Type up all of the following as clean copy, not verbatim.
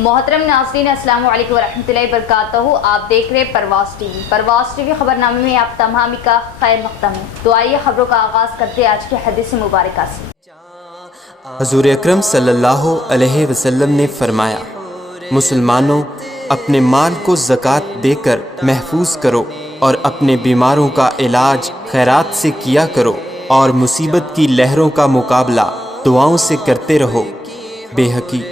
मोहतरम नाज़रीन, अस्सलाम वालेकुम वरहमतुल्लाहि वबरकातुहू। आप देख रहे परवाज़ टीवी। परवाज़ टीवी खबरनामे में आप तमाम का खैर मक़दम है। तो आइए खबरों का आगाज़ करते हैं आज के हदीस मुबारक से। हज़ूर अकरम सल्लल्लाहु अलैहि वसल्लम ने फरमाया, मुसलमानों, अपने माल को ज़कात देकर महफूज करो और अपने बीमारों का इलाज खैरात से किया करो और मुसीबत की लहरों का मुकाबला दुआओं से करते रहो। बेहकी।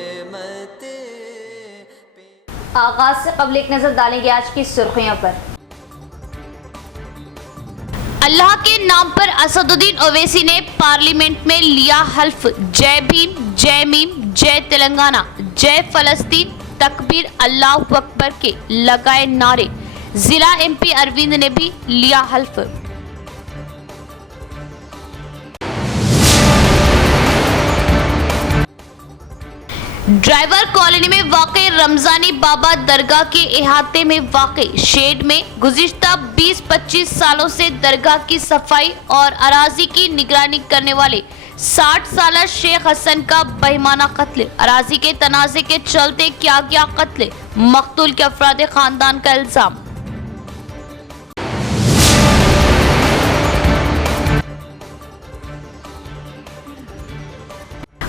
आगाज़ से कबल एक नज़र डालेंगे आज की सुर्खियों पर। अल्लाह के नाम पर असदुद्दीन ओवैसी ने पार्लियामेंट में लिया हल्फ। जय भीम, जय मीम, जय तेलंगाना, जय फलस्तीन, तकबीर, अल्लाहु अकबर के लगाए नारे। जिला एमपी अरविंद ने भी लिया हल्फ। ड्राइवर कॉलोनी में वाक़ई रमजानी बाबा दरगाह के इहाते में वाक़ई शेड में गुज़िश्ता 20-25 सालों से दरगाह की सफाई और अराजी की निगरानी करने वाले 60 साला शेख हसन का बेईमाना कत्ल। अराजी के तनाज़े के चलते किया गया कत्ल। मकतूल के अफराद खानदान का इल्जाम।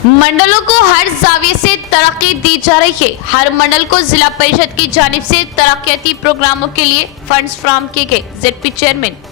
मंडलों को हर जाविये से तरक्की दी जा रही है। हर मंडल को जिला परिषद की जानिब से तरक्याती प्रोग्रामों के लिए फंड्स फ्राहम किए गए। ZP chairman.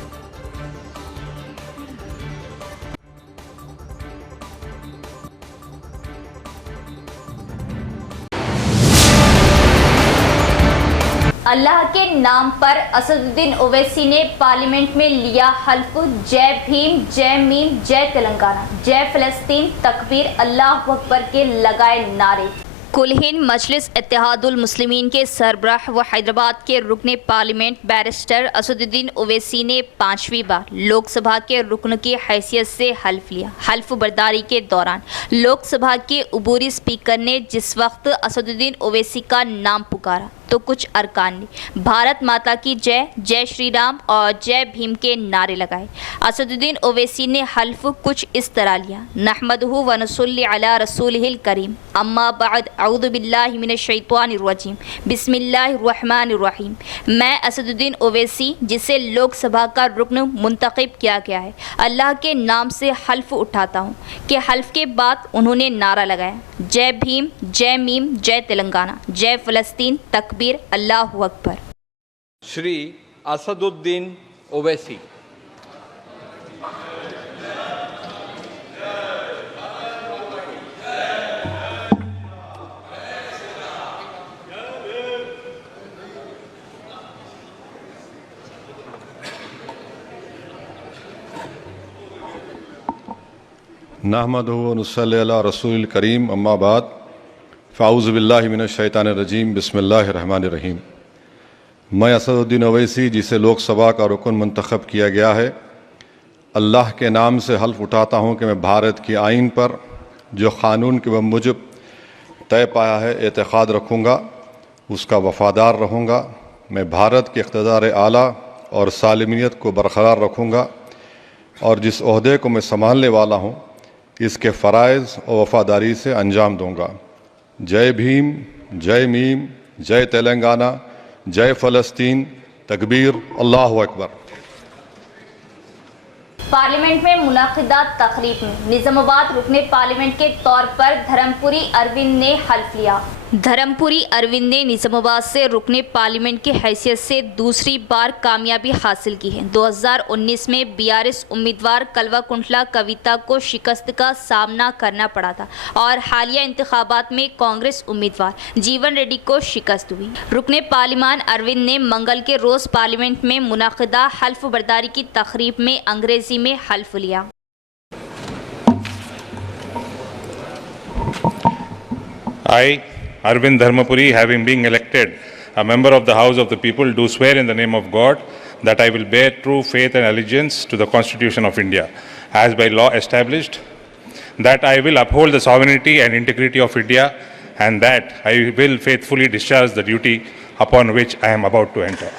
अल्लाह के नाम पर असदुद्दीन ओवैसी ने पार्लियामेंट में लिया हल्फ। जय भीम, जय मीम, जय तेलंगाना, जय फलस्तीन, तकबीर, अल्लाहु अकबर के लगाए नारे। कुल हिंद मजलिस इत्तेहादुल मुस्लिमीन के सरबराह व हैदराबाद के रुकने पार्लियामेंट बैरिस्टर असदुद्दीन ओवैसी ने 5वीं बार लोकसभा के रुकन की हैसियत से हल्फ लिया। हल्फ बर्दारी के दौरान लोकसभा के उबूरी स्पीकर ने जिस वक्त असदुद्दीन ओवैसी का नाम पुकारा तो कुछ अरकान ने भारत माता की जय, जय श्री राम और जय भीम के नारे लगाए। असदुद्दीन ओवैसी ने हल्फ कुछ इस तरह लिया। नहमदहु व नसल्ली अला रसूलिहिल करीम, अम्मा बाद, अऊज़ु बिल्लाहि मिनश शैतानिर रजीम, बिस्मिल्लाहिर रहमानिर रहीम। मैं असदुद्दीन ओवैसी, जिसे लोकसभा का रुकन मुंतखब किया गया है, अल्लाह के नाम से हल्फ उठाता हूँ कि हल्फ के बाद उन्होंने नारा लगाया, जय भीम, जय मीम, जय तेलंगाना, जय फलस्तीन, तकबीर, अल्लाहु अकबर। श्री असदुद्दीन ओवैसी। नहमदुहु व नुसल्ली अला रसूलिल करीम, अम्मा बाद, फ़ाऊज़ु बिल्लाहि मिनश शैतानिर रजीम, बिस्मिल्लाहिर रहमानिर रहीम। मैं असदुद्दीन ओवैसी, जिसे लोकसभा का रुकन मुंतखब किया गया है, अल्लाह के नाम से हल्फ उठाता हूँ कि मैं भारत की आइन पर जो क़ानून के मुजब तय पाया है एतक़ाद रखूँगा, उसका वफ़ादार रहूँगा। मैं भारत के इक़्तिदार आला और सालिमियत को बरक़रार रखूँगा और जिस ओहदे को मैं संभालने वाला हूँ इसके फ़राइज़ और वफ़ादारी से अंजाम दूँगा। जय भीम, जय मीम, जय तेलंगाना, जय फ़लस्तीन, तकबीर, अल्लाहु अकबर। पार्लियामेंट में मुनाकिदा तकरीब में निज़ामाबाद रुकने पार्लियामेंट के तौर पर धर्मपुरी अरविंद ने हल्फ लिया। धर्मपुरी अरविंद ने निज़ामाबाद से रुकने पार्लियामेंट की हैसियत से दूसरी बार कामयाबी हासिल की है। 2019 में बीआरएस उम्मीदवार कलवा कुंठला कविता को शिकस्त का सामना करना पड़ा था और हालिया इंतखाबात में कांग्रेस उम्मीदवार जीवन रेड्डी को शिकस्त हुई। रुकने पार्लियामान अरविंद ने मंगल के रोज़ पार्लियामेंट में मुनाकिदा हल्फ बर्दारी की तकरीब में अंग्रेजी में हल्फ लिया। I, Arvind Dharmapuri, having been elected a member of the House of the People, do swear in the name of God that I will bear true faith and allegiance to the Constitution of India, as by law established, that I will uphold the sovereignty and integrity of India, and that I will faithfully discharge the duty upon which I am about to enter.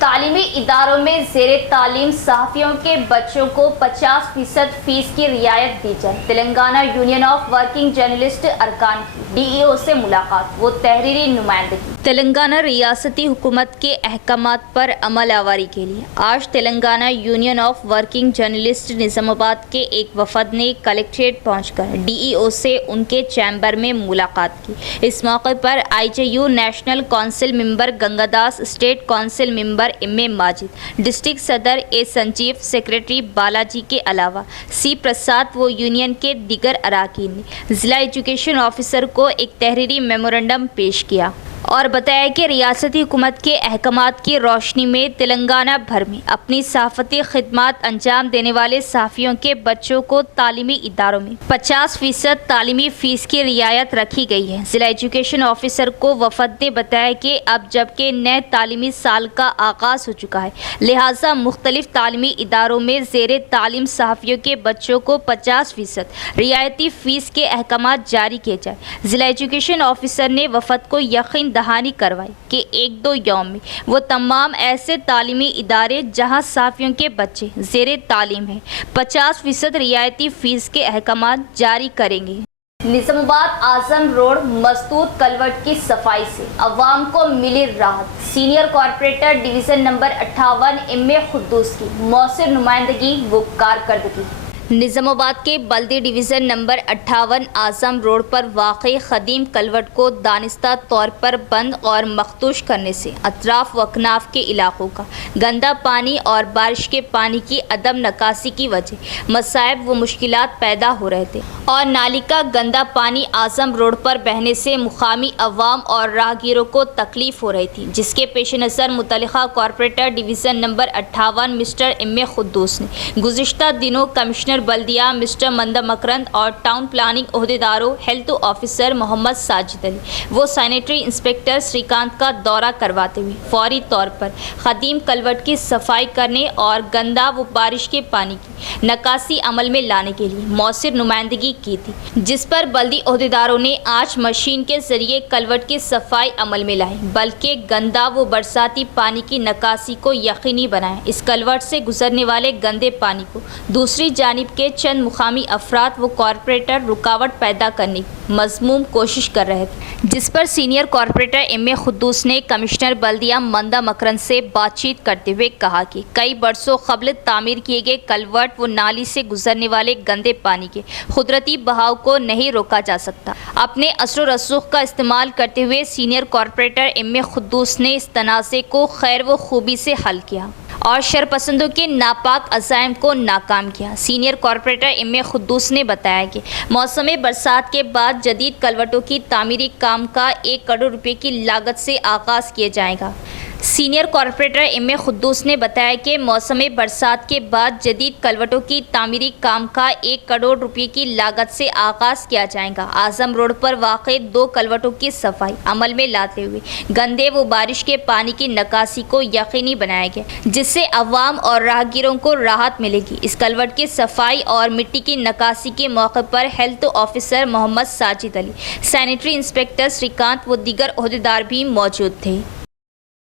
तालीमी इदारों में ज़ेरे तालीम सहाफ़ियों के बच्चों को 50% fees की रियायत दी जाए। Telangana union of working journalist अरकान की DEO से मुलाकात, वो तहरीरी नुमाइंदगी। तेलंगाना रियासती हुकूमत के अहकामात पर अमल आवारी के लिए आज Telangana union of working journalist Nizamabad के एक वफद ने कलेक्ट्रेट पहुंचकर DEO से उनके चैम्बर में मुलाकात की। इस मौके पर IJU national council member Gangadas, state council member MA Majid, district सदर A संजीव, सेक्रेटरी बालाजी के अलावा C प्रसाद व यूनियन के दीगर अराकीन ने जिला एजुकेशन ऑफिसर को एक तहरीरी मेमोरेंडम पेश किया और बताया कि रियासती हुकूमत के अहकामात की रोशनी में तेलंगाना भर में अपनी सहाफ़ती खिदमात अंजाम देने वाले सहाफ़ियों के बच्चों को तालीमी इदारों में 50% तालीमी फ़ीस की रियायत रखी गई है। ज़िला एजुकेशन ऑफिसर को वफद ने बताया कि अब जबकि नए तालीमी साल का आगाज़ हो चुका है, लिहाजा मुख्तलिफ तालीमी इदारों में ज़ेरे तालीम सहाफ़ियों के बच्चों को 50% रियायती फ़ीस के अहकामात जारी किए जाए। ज़िला एजुकेशन ऑफिसर ने वफद को यकीन दहानी करवाई कि 1-2 यौम में वो तमाम ऐसे तालीमी इदारे जहां सहाफ़ियों के बच्चे ज़ेरे तालीम हैं 50% रियायती फ़ीस के अहकामात जारी करेंगे। निज़ामाबाद आज़म रोड मस्तूद कलवट की सफाई से अवाम को मिली राहत। Senior corporator division number 58 MA खुद्दूस की मौसर नुमाइंदगी व कारकर्दगी। निज़ामाबाद के बल्दी डिवीज़न नंबर 58 आज़म रोड पर वाक़ई ख़दीम कलवट को दानिस्ता तौर पर बंद और मखदूश करने से अतराफ़ व अकनाफ के इलाक़ों का गंदा पानी और बारिश के पानी की अदम नकासी की वजह मसाइब व मुश्किलात पैदा हो रहे थे और नाली का गंदा पानी आज़म रोड पर बहने से मुकामी अवाम और राहगीरों को तकलीफ़ हो रही थी, जिसके पेश नज़र मुतल्लिक़ा corporator division number 58 mister MA Khuddus ने गुज़िश्ता दिनों कमिश्नर बल्दिया मिस्टर मंदा मकरंद और टाउन प्लानिंग ओहदेदारों, हेल्थ ऑफिसर मोहम्मद साजिद अली वो सैनिटरी इंस्पेक्टर श्रीकांत का दौरा करवाते हुए फौरी तौर पर ख़दीम कलवट की सफाई करने और गंदा व बारिश के पानी की नकासी अमल में लाने के लिए मौसर नुमाइंदगी की थी, जिस पर बल्दी ओहदेदारों ने आज मशीन के जरिए कलवट की सफाई अमल में लाई, बल्कि गंदा व बरसाती पानी की नकासी को यकीनी बनाया। इस कलवट से गुजरने वाले गंदे पानी को दूसरी जानिब के चंद मुकामी अफराद व कॉरपोरेटर रुकावट पैदा करने की मज़मूम कोशिश कर रहे थे, जिस पर सीनियर कॉरपोरेटर MA खुद्दूस ने कमिश्नर बल्दिया मंदा मकरंद से बातचीत करते हुए कहा कि कई बरसों क़ब्ल तामीर किए गए कलवट व नाली से गुजरने वाले गंदे पानी के कुदरती बहाव को नहीं रोका जा सकता। अपने असर रसूख का इस्तेमाल करते हुए सीनियर कॉरपोरेटर MA खुद्दूस ने इस तनाज़े को खैर व खूबी से हल किया और शरपसंदों के नापाक अज़ाइम को नाकाम किया। सीनियर कॉरपोरेटर MA खुद्दूस ने बताया कि मौसम बरसात के बाद जदीद कलवटों की तामीरी काम का 1 करोड़ रुपए की लागत से आगाज़ किया जाएगा। सीनियर कॉरपोरेटर MA खुद्दूस ने बताया कि मौसम बरसात के बाद जदीद कलवटों की तामीरी काम का 1 करोड़ रुपए की लागत से आगाज़ किया जाएगा। आज़म रोड पर वाक़ई 2 कलवटों की सफाई अमल में लाते हुए गंदे व बारिश के पानी की नकासी को यकीनी बनाया गया, जिससे अवाम और राहगीरों को राहत मिलेगी। इस कलवट की सफाई और मिट्टी की नकासी के मौके पर health officer Mohammed Sajid Ali, sanitary inspector Srikanth व दीगर ओहदेदार भी मौजूद थे।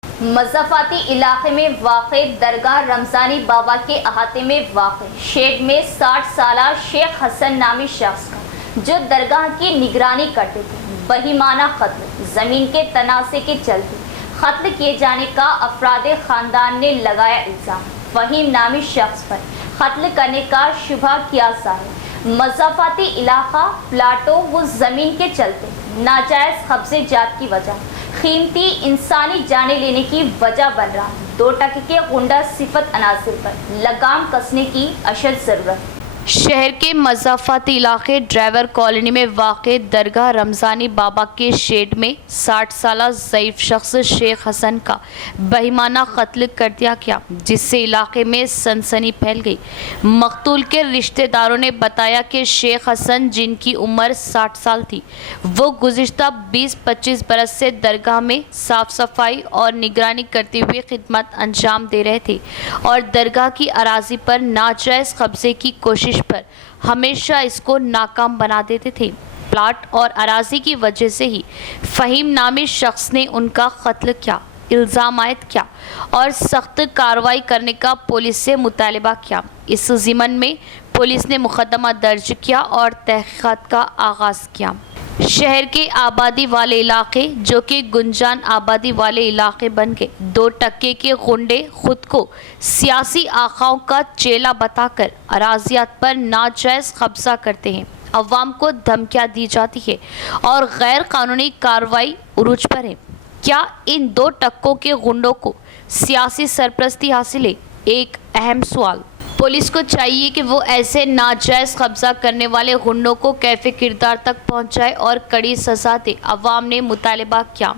मज़ाफ़ाती इलाके में वाक़ई दरगाह रमज़ानी बाबा के अहाते में वाक़ई शेड में 60 साला शेख हसन नामी शख्स का, जो दरगाह की निगरानी करते थे, बहीमाना कत्ल ज़मीन के तनाज़े के चलते कत्ल किए जाने का अफराद ख़ानदान ने लगाया इल्ज़ाम। फ़हीम नामी शख्स पर कत्ल करने का शुबहा किया जाए। मज़ाफ़ाती इलाका प्लाटों व ज़मीन के चलते नाजायज़ कब्ज़े जात की वजह कीमती इंसानी जाने लेने की वजह बन रहा। 2% के गुंडा सिफत अनासिर पर लगाम कसने की अशद ज़रूरत। शहर के मज़ाफ़ाती इलाके ड्राइवर कॉलोनी में वाक़े दरगाह रमज़ानी बाबा के शेड में 60 साला ज़ईफ़ शख्स शेख हसन का बहीमाना कत्ल कर दिया गया, जिससे इलाके में सनसनी फैल गई। मकतूल के रिश्तेदारों ने बताया कि शेख हसन, जिनकी उम्र 60 साल थी, वो गुज़िश्ता 20-25 बरस से दरगाह में साफ़ सफाई और निगरानी करते हुए खिदमत अंजाम दे रहे थे और दरगाह की अराज़ी पर नाजायज़ कब्ज़े की कोशिश पर हमेशा इसको नाकाम बना देते थे। प्लाट और अराज़ी की वजह से ही फ़हीम नामी शख्स ने उनका कत्ल किया। इल्ज़ाम आयद किया और सख्त कार्रवाई करने का पुलिस से मुतालबा किया। इस ज़िमन में पुलिस ने मुकदमा दर्ज किया और तहक़ीक़ात का आगाज़ किया। शहर के आबादी वाले इलाके जो कि गुंजान आबादी वाले इलाके बन गए। 2 टक्के के गुंडे खुद को सियासी आकाओं का चेला बताकर अराजियात पर नाजायज़ कब्जा करते हैं। अवाम को धमकियाँ दी जाती है और गैर कानूनी कार्रवाई उरूज पर है। क्या इन 2 टक्कों के गुंडों को सियासी सरपरस्ती हासिल है? एक अहम सवाल। पुलिस को चाहिए कि वो ऐसे नाजायज़ कब्जा करने वाले गुंडों को कैफ़े किरदार तक पहुंचाए और कड़ी सज़ा दे। अवाम ने मुतालबा किया।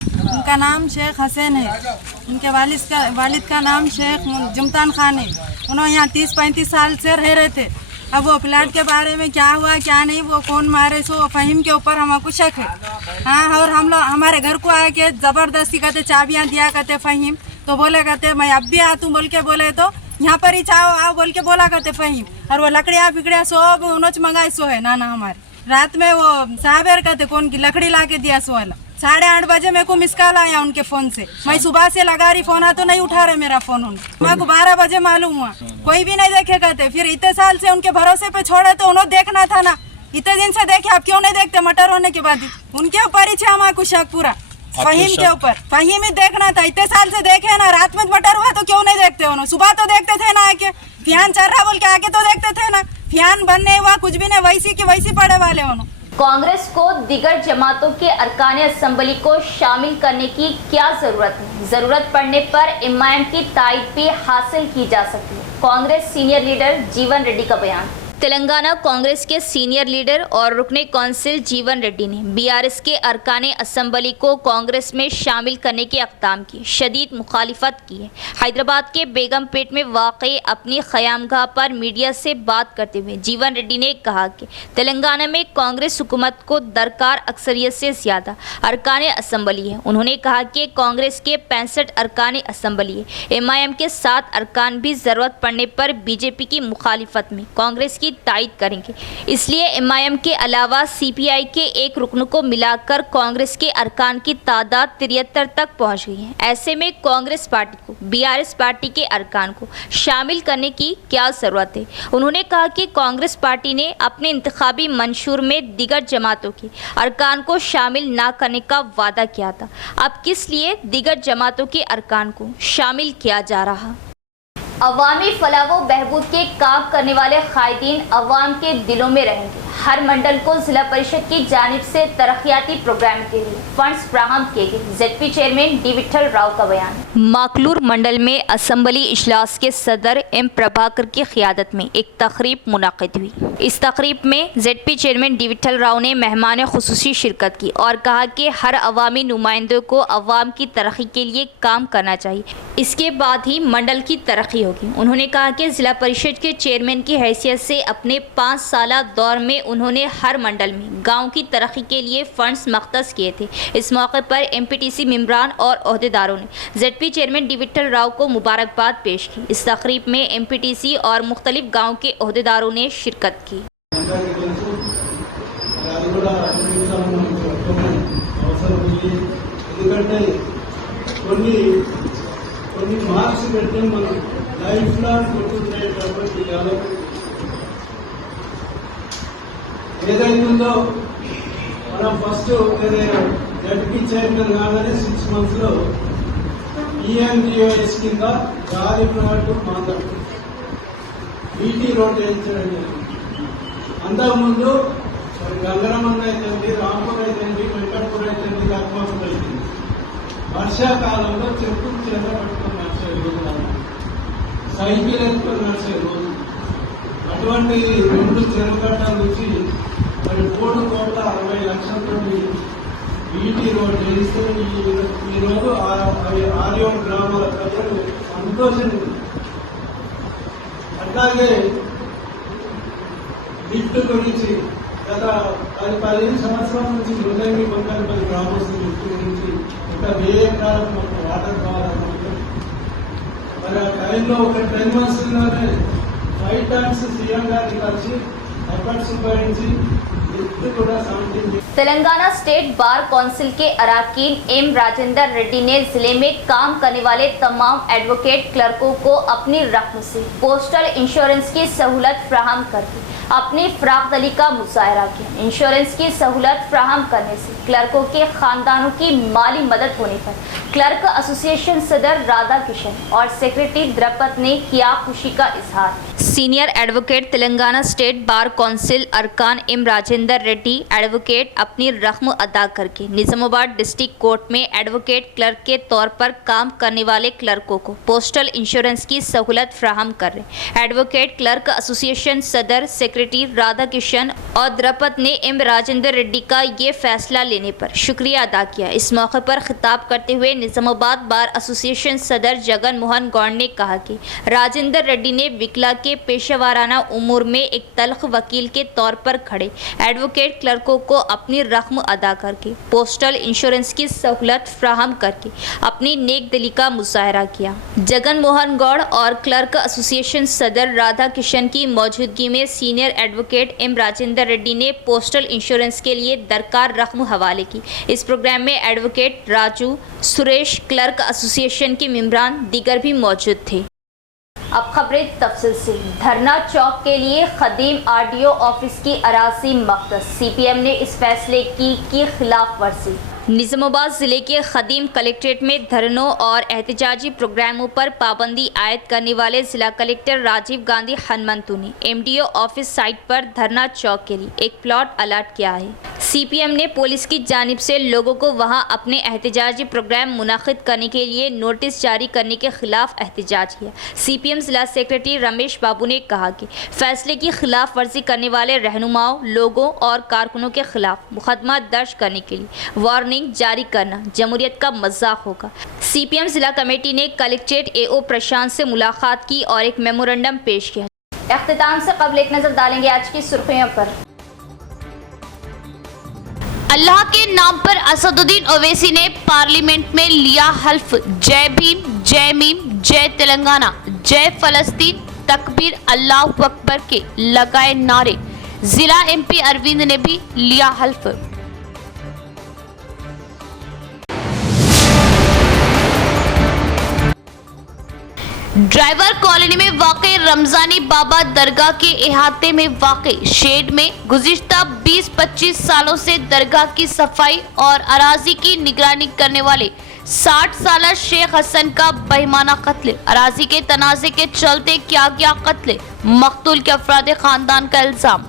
उनका नाम शेख हसन है। उनके वालिद का नाम शेख जुमतान खान है। उन्होंने यहाँ 30-35 साल से रह रहे थे। अब वो प्लाट के बारे में क्या हुआ क्या नहीं, वो कौन मारे सो फ़हीम के ऊपर हमको शक है। हाँ, और हम लोग हमारे घर को आके ज़बरदस्ती कहते चाबियाँ दिया करते फ़हीम, तो बोले कहते मैं अब भी आतूँ बोल के बोले तो यहाँ पर ही आओ बोल के बोला करते फ़हीम। और वो लकड़ियाँ फिकड़ियाँ सब उन्होंने मंगाई सो है नाना हमारे। रात में वो साहबेर कहते कौन की लकड़ी ला के दिया सो वाला। 8:30 बजे मेरे को मिस कॉल आया उनके फ़ोन से। मैं सुबह से लगा रही फ़ोन तो नहीं उठा रहे मेरा फ़ोन। मेरे को 12 बजे मालूम हुआ, कोई भी नहीं देखे कहते। फिर इतने साल से उनके भरोसे पे छोड़े तो उन्होंने देखना था ना। इतने दिन से देखे, आप क्यों नहीं देखते? मटर होने के बाद उनके ऊपर ही छे हमारा शक पूरा फ़हीम के ऊपर। फ़हीम ही देखना था, इतने साल से देखे ना। रात में मटर हुआ तो क्यों नहीं देखते उन्होंने? सुबह तो देखते थे ना आके, फियान चल रहा बोल के आके तो देखते थे ना। फियान बनने हुआ कुछ भी नहीं, वैसी की वैसी पड़े वाले उन्होंने। कांग्रेस को दीगर जमातों के अरकान असम्बली को शामिल करने की क्या जरूरत है? जरूरत पड़ने पर इमाम की तायद भी हासिल की जा सकती है। कांग्रेस सीनियर लीडर जीवन रेड्डी का बयान। तेलंगाना कांग्रेस के सीनियर लीडर और रुकने कौंसिल जीवन रेड्डी ने बीआरएस के अरकाने असम्बली को कांग्रेस में शामिल करने के अक़दाम की शदीद मुखालिफत की है। हैदराबाद के बेगमपेट में वाक़ई अपनी क़यामगाह पर मीडिया से बात करते हुए जीवन रेड्डी ने कहा कि तेलंगाना में कांग्रेस हुकूमत को दरकार अक्सरियत से ज़्यादा अरकाने असम्बली है। उन्होंने कहा कि कांग्रेस के 65 अरकाने असम्बली है। एमआईएम के 7 अरकान भी ज़रूरत पड़ने पर बीजेपी की मुखालिफत में कांग्रेस की तायद करेंगे। इसलिए एमआईएम के अलावा सीपीआई के एक रुकन को मिलाकर कांग्रेस के अरकान की तादाद 73 तक पहुंच गई है। ऐसे में कांग्रेस पार्टी को बीआरएस पार्टी के अरकान को शामिल करने की क्या ज़रूरत है? उन्होंने कहा कि कांग्रेस पार्टी ने अपने इंतखाबी मंशूर में दीगर जमातों के अरकान को शामिल ना करने का वादा किया था। अब किस लिए दीगर जमातों के अरकान को शामिल किया जा रहा? अवामी फलाह व बहबूद के काम करने वाले कायदीन अवाम के दिलों में रहेंगे। हर मंडल को जिला परिषद की जानिब से तरक्याती प्रोग्राम के लिए फंड्स फ्राहम किए गए। ZP chairman D Vithal Rao का बयान। माकलूर मंडल में असम्बली इजलास के सदर एम प्रभाकर की क़ियादत में एक तकरीब मुनाकिद हुई। इस तकरीब में ZP chairman D Vithal Rao ने मेहमान खुसूसी शिरकत की और कहा कि हर अवामी नुमाइंदों को अवाम की तरक्की के लिए काम करना चाहिए, इसके बाद ही मंडल की तरक्की होगी। उन्होंने कहा कि जिला परिषद के चेयरमैन की हैसियत से अपने 5 साला दौर में उन्होंने हर मंडल में गांव की तरक्की के लिए फंड्स मख्तस किए थे। इस मौके पर एमपीटीसी मेंबरान और अहदेदारों ने ZP chairman D Vithal Rao को मुबारकबाद पेश की। इस तकरीब में एमपीटीसी और मुख्तलिफ गाँव के अहदेदारों ने शिरकत की। ఏదైతుందో మనం ఫస్ట్ జడ్పీ చైర్మన్ కాగానే 6 months లో ఈఎన్జిఓఎస్ కింద గాలి ప్లాట్ మాట్లాడు బీటీ రోడ్ వేయించడం జరిగింది. అంతకుముందు గంగరమన్న అయితేంది, రాంపూర్ అయితేంది, వెంకటపూర్ అయితేంది, లక్మాపూర్ అయితేంది వర్షాకాలంలో చెప్పులు చేత పట్టుకొని నడిచే రోజులు, సైకిల్ ఎత్తుకొని నడిచే రోజు. అటువంటి 2 చెరుగడ్డల నుంచి మరి 3,60,00,000 బీటీ రోడ్ చేస్తే ఈరోజు 6 గ్రామాల ప్రజలు సంతోషంగా. అట్లాగే లిఫ్ట్ గురించి గత 10-15 సంవత్సరాల నుంచి హృదయమి బంగారుపల్లి గ్రామస్తుల లిఫ్ట్ గురించి ఇంకా 1000 ఎకరాలకు మనకు వాటర్ కావాలనుకుంటే మరి ఆ టైంలో ఒక 10 months లోనే 5 times సీఎం గారిని కలిసి ఎఫర్ట్స్ ఉపయోగించి లిఫ్ట్ కూడా 17 तेलंगाना स्टेट बार काउंसिल के अरकान एम राजेंद्र रेड्डी ने जिले में काम करने वाले तमाम एडवोकेट क्लर्कों को अपनी रकम से पोस्टल इंश्योरेंस की सहूलत फ्राहम करके अपनी फराखदिली का मुजाहरा किया। इंश्योरेंस की सहूलत फ्राहम करने से क्लर्कों के खानदानों की माली मदद होने पर क्लर्क एसोसिएशन सदर राधा किशन और सेक्रेटरी द्रौपदी ने किया खुशी का इजहार। Senior advocate Telangana state bar council अरकान एम राजेंद्र रेड्डी एडवोकेट अपनी रकम अदा करके निजामाबाद डिस्ट्रिक्ट कोर्ट में एडवोकेट क्लर्क के तौर पर काम करने वाले क्लर्कों को पोस्टल इंश्योरेंस की सहूलत फ्राहम कर रहे। एडवोकेट क्लर्क एसोसिएशन सदर सेक्रेटरी राधा किशन और द्रौपदी ने एम राजेंद्र रेड्डी का ये फैसला लेने पर शुक्रिया अदा किया। इस मौके पर खिताब करते हुए निजामाबाद बार एसोसिएशन सदर जगन मोहन गौड़ ने कहा कि राजेंद्र रेड्डी ने विकला के पेशेवाराना उमूर में एक तल्ख वकील के तौर पर खड़े एडवोकेट क्लर्कों को अपनी रकम अदा करके पोस्टल इंश्योरेंस की सहूलत फ्राहम करके अपनी नेक दिली का मुजाहरा किया। जगन मोहन गौड़ और क्लर्क एसोसिएशन सदर राधा किशन की मौजूदगी में senior advocate M Rajendra Reddy ने पोस्टल इंश्योरेंस के लिए दरकार रकम हवाले की। इस प्रोग्राम में advocate Raju Suresh clerk association के मेंबरान दीगर भी मौजूद थे। अब खबरें तफसील से। धरना चौक के लिए खदीम आरडीओ ऑफिस की अराजी मक़दस, सीपीएम ने इस फैसले की खिलाफ वर्जी। निजामाबाद जिले के खदीम कलेक्ट्रेट में धरनों और एहतजाजी प्रोग्रामों पर पाबंदी आयद करने वाले जिला कलेक्टर राजीव गांधी हनुमंतु ने एमडीओ ऑफिस साइट पर धरना चौक के लिए एक प्लॉट अलॉट किया है। सीपीएम ने पुलिस की जानिब से लोगों को वहां अपने एहतजाजी प्रोग्राम मुनाकिद करने के लिए नोटिस जारी करने के खिलाफ एहतजाज किया। सीपीएम जिला सेक्रेटरी रमेश बाबू ने कहा कि फैसले की खिलाफ वर्जी करने वाले रहनुमाओं, लोगों और कारकुनों के खिलाफ मुकदमा दर्ज करने के लिए वार्निंग जारी करना जमहूरियत का मजाक होगा। सीपीएम जिला कमेटी ने कलेक्ट्रेट एओ प्रशांत से मुलाकात की और एक मेमोरेंडम पेश किया। इख्तिताम से कबल एक नजर डालेंगे आज की सुर्खियों पर। अल्लाह के नाम पर असदुद्दीन ओवैसी ने पार्लियामेंट में लिया हल्फ। जय भीम, जय मीम, जय तेलंगाना, जय फलस्तीन, तकबीर, अल्लाह अकबर के लगाए नारे। जिला एमपी अरविंद ने भी लिया हल्फ। ड्राइवर कॉलोनी में वाक़ई रमजानी बाबा दरगाह के इहाते में वाक़ई शेड में गुज़िश्ता 20-25 सालों से दरगाह की सफाई और अराजी की निगरानी करने वाले 60 साला शेख हसन का बेईमाना कत्ल। अराजी के तनाज़े के चलते किया गया कत्ल, मकतूल के अफराद खानदान का इल्जाम।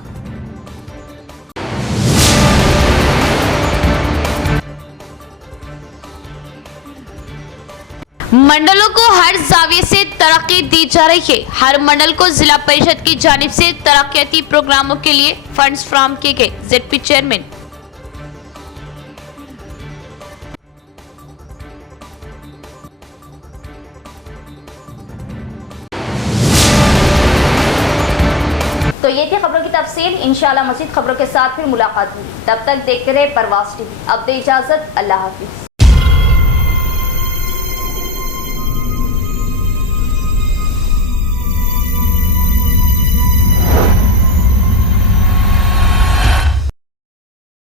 मंडलों को हर जाविये से तरक्की दी जा रही है। हर मंडल को जिला परिषद की जानिब से तरक्याती प्रोग्रामों के लिए फंड्स फ्राहम किए गए। जेडपी चेयरमैन तो ये थी खबरों की तफसील। इंशाल्लाह मज़ीद खबरों के साथ फिर मुलाकात होगी। तब तक देखते रहे परवाज़ टीवी। अब दे इजाजत, अल्लाह हाफिज।